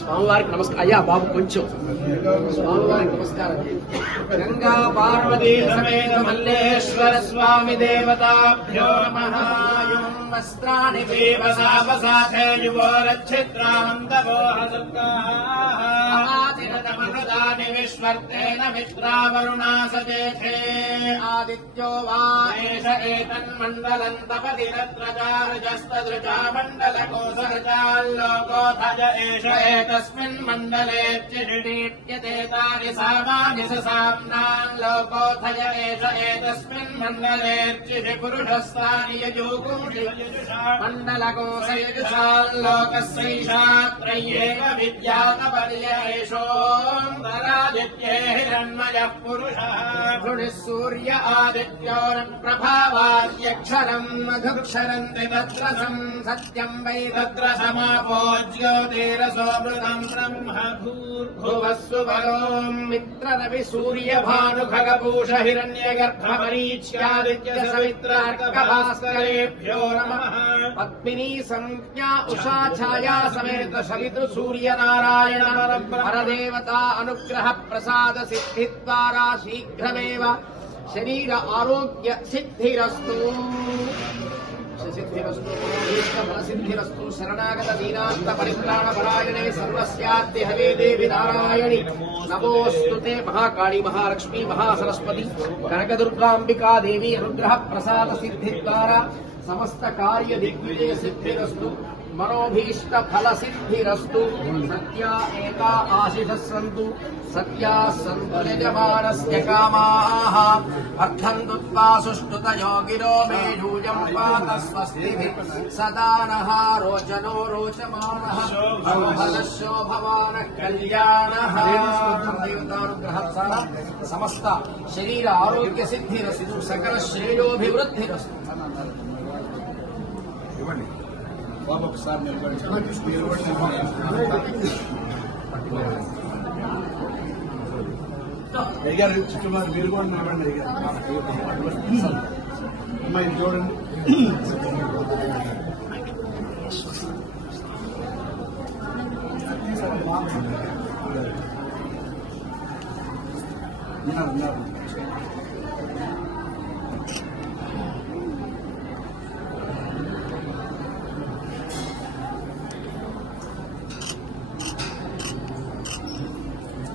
స్వామివారికి నమస్కారం. అయ్యా బాబు కొంచెం స్వామివారికి నమస్కారం. గంగా పార్వతీ సమేత మల్లేశ్వర స్వామి దేవతాభ్యో నమః. వస్త్రాణి వేవసావసాతే యువోరచ్చిత్రానందమోహదుర్గాని విశ్వర్తేన మిత్రావరుణా సజేతే ఆదిత్యో వా ఏష ఏతన్మండలం తపతి తత్రజారుజస్తదృజా మండలకోసరజాల్లోకోధజ ఏష ఏతస్మిన్ మండలే చిడిడీప్యతే తాని సామాని ససామ్నాన్ లోకోధజ ఏష ఏతస్మిన్ మండలే చిడి పురుషస్థాని యజూగుంషి మండలకోశయుషాల్లోకస్యైషాత్రయ్యేవ విద్యాతపర్యేషోऽन्तరాదిత్ये हिरण्मयः पुरुषः भृणिः सूर्य आदित्योर प्रभावाद्यक्षरम् मधुक्षरन्ति तत्र सत्यम् वै तत्र समापो ज्योतिरसोऽमृतम् ब्रह्म भूर्भुवस्सु बलोम् मित्ररवि सूर्यभानुखगपूष हिरण्यगर्भमरीच्यादित्य सवित्रार्कभास्करेभ्यो नमः। पद्मिनी संज्ञा उषा छाया समेत सवितु सूर्य नारायण परदेवता अनुग्रह प्रसाद सिद्धि द्वारा शीघ्रमेव शरीर आरोग्य सिद्धिरस्तु सिद्धिरस्तु शरणागत दीनांत परित्राण परायणे सर्वस्याद्य हवे देवी नारायणी नमोस्तुते महाकाली महालक्ष्मी महासरस्वती कनकदुर्गांबिका देवी अनुग्रह प्रसाद सिद्धि द्वारा समस्त कार्य दिग्विजय सिद्धिरस्तु मनोभीष्ट फल सिद्धिरस्तु सत्या एका आशिषः सन्तु सत्या सन्तु यजमानस्य कामाः अर्थन्तु त्वा सुष्ठुतयो गिरो मे यूयं पात स्वस्तिभिः सदा नः रोचनो रोचमानः शोभनः शोभवानः कल्याणः देवतानुग्रहः समस्त शरीर आरोग्य सिद्धिरस्तु सकल श्रेयोभिवृद्धिरस्तु बाबा साहब అయ్యారు చుట్టుమారు మీరు కూడా నిలబడండి అయ్యారు అమ్మాయి చూడండి ఉన్నారు